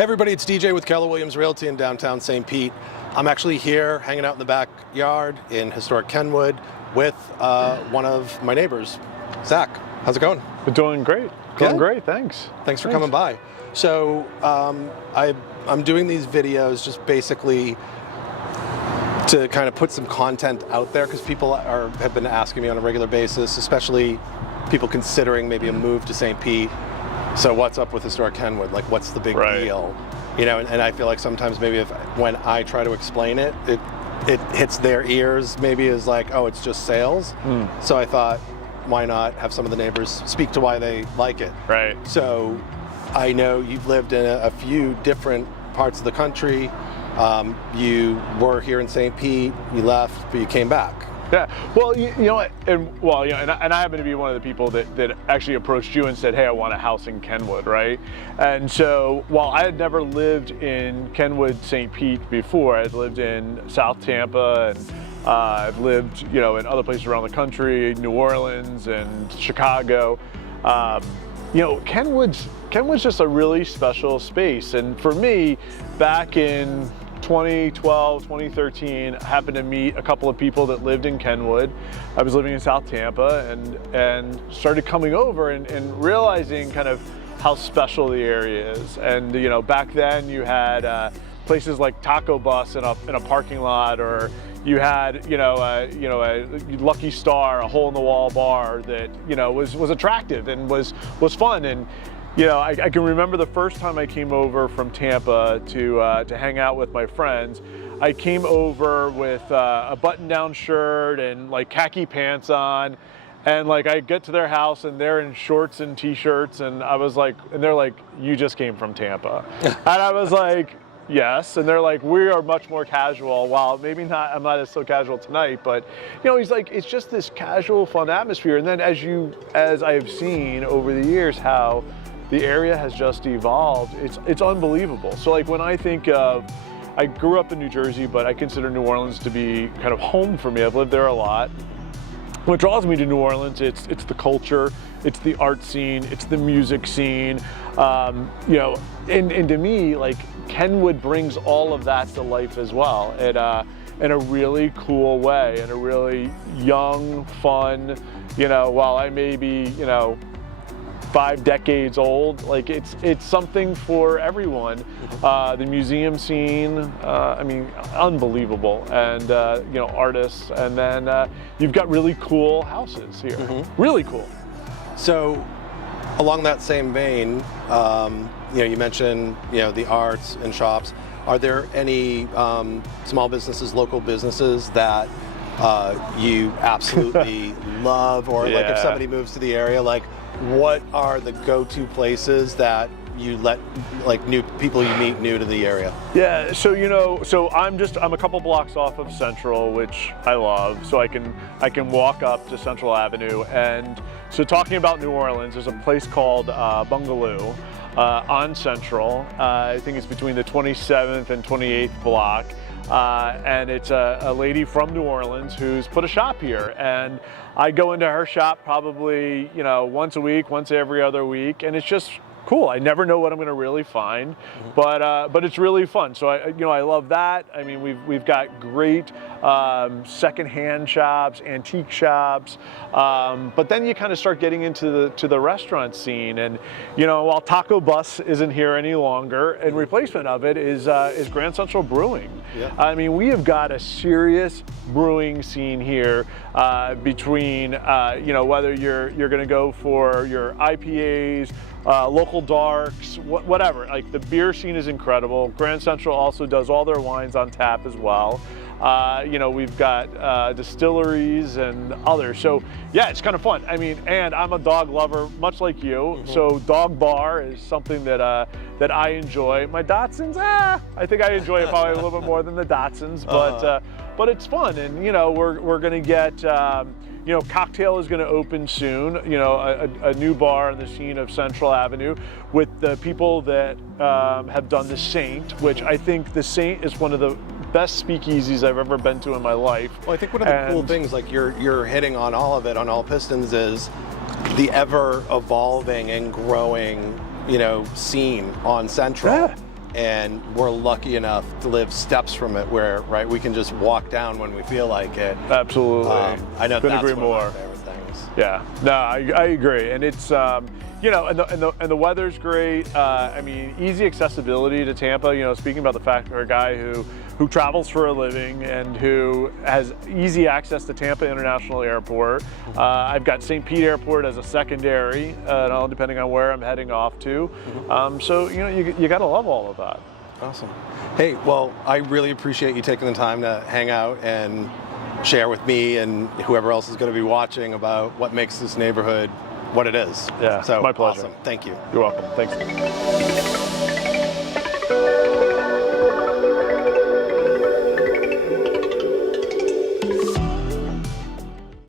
Hey everybody, it's DJ with Keller Williams Realty in downtown St. Pete. I'm actually here hanging out in the backyard in Historic Kenwood with one of my neighbors, Zach. How's it going? Doing great. Going great, thanks. Thanks for coming by. So I'm doing these videos just basically to kind of put some content out there because people have been asking me on a regular basis, especially people considering maybe a move to St. Pete. So what's up with Historic Kenwood? Like, what's the big deal? You know, and I feel like sometimes maybe when I try to explain it, it hits their ears maybe as like, oh, it's just sales. So I thought, why not have some of the neighbors speak to why they like it? Right. So I know you've lived in a few different parts of the country. You were here in St. Pete, you left, but you came back. Yeah, well, you know what, and I happen to be one of the people that actually approached you and said, hey, I want a house in Kenwood, right? And so while I had never lived in Kenwood, St. Pete before, I'd lived in South Tampa, and I've lived, in other places around the country, New Orleans and Chicago. Kenwood's just a really special space. And for me, back in 2012, 2013, I happened to meet a couple of people that lived in Kenwood. I was living in South Tampa and started coming over and realizing kind of how special the area is. And back then you had places like Taco Bus in a parking lot, or you had a Lucky Star, a hole in the wall bar that was attractive and was fun. And I can remember the first time I came over from Tampa to hang out with my friends. I came over with a button-down shirt and like khaki pants on, and I get to their house and they're in shorts and t-shirts, and I was like, and they're like, you just came from Tampa. And I was like, yes. And they're like, we are much more casual. Well, maybe not, I'm not so casual tonight, but he's like, it's just this casual, fun atmosphere. And then as I have seen over the years how the area has just evolved, it's unbelievable. So when I think of, I grew up in New Jersey, but I consider New Orleans to be kind of home for me. I've lived there a lot. What draws me to New Orleans, it's the culture, it's the art scene, it's the music scene. And to me, Kenwood brings all of that to life as well, in a really cool way, in a really young, fun, while I may be, 5 decades old, it's something for everyone. The museum scene, unbelievable, and artists, and then you've got really cool houses here, really cool. So along that same vein, you mentioned the arts and shops. Are there any small businesses, local businesses that you absolutely love, or if somebody moves to the area, what are the go-to places that you let new people you meet new to the area? Yeah, so I'm a couple blocks off of Central, which I love. So I can walk up to Central Avenue, and so talking about New Orleans, there's a place called Bungaloo on Central. I think it's between the 27th and 28th block. And it's a lady from New Orleans who's put a shop here, and I go into her shop probably once a week, once every other week, and it's just cool. I never know what I'm going to really find, but it's really fun. So I love that. I mean, we've got great secondhand shops, antique shops, but then you kind of start getting into the restaurant scene, and while Taco Bus isn't here any longer, and replacement of it is Grand Central Brewing. Yeah. I mean, we have got a serious brewing scene here, between whether you're going to go for your IPAs, local darks, whatever. The beer scene is incredible. Grand Central also does all their wines on tap as well. We've got distilleries and others. So yeah, it's kind of fun. I mean, and I'm a dog lover, much like you. So dog bar is something that I enjoy. My Dachshunds, I think I enjoy it probably a little bit more than the Dachshunds, but it's fun. And we're gonna get. Cocktail is going to open soon, a new bar on the scene of Central Avenue with the people that have done the Saint, which I think the Saint is one of the best speakeasies I've ever been to in my life. Well, I think one of the cool things, you're hitting on all of it, on all pistons, is the ever evolving and growing, scene on Central. and we're lucky enough to live steps from it where, right, we can just walk down when we feel like it. Absolutely. I know Couldn't that's agree one more. of my favorite things. Yeah, no, I agree, and it's you know, and the weather's great. I mean, easy accessibility to Tampa. You know, speaking about the fact for a guy who travels for a living and who has easy access to Tampa International Airport. I've got St. Pete Airport as a secondary, depending on where I'm heading off to. So you know, you got to love all of that. Awesome. Hey, well, I really appreciate you taking the time to hang out and share with me and whoever else is going to be watching about what makes this neighborhood what it is. Yeah, so my pleasure. Awesome. Thank you. You're welcome. Thanks.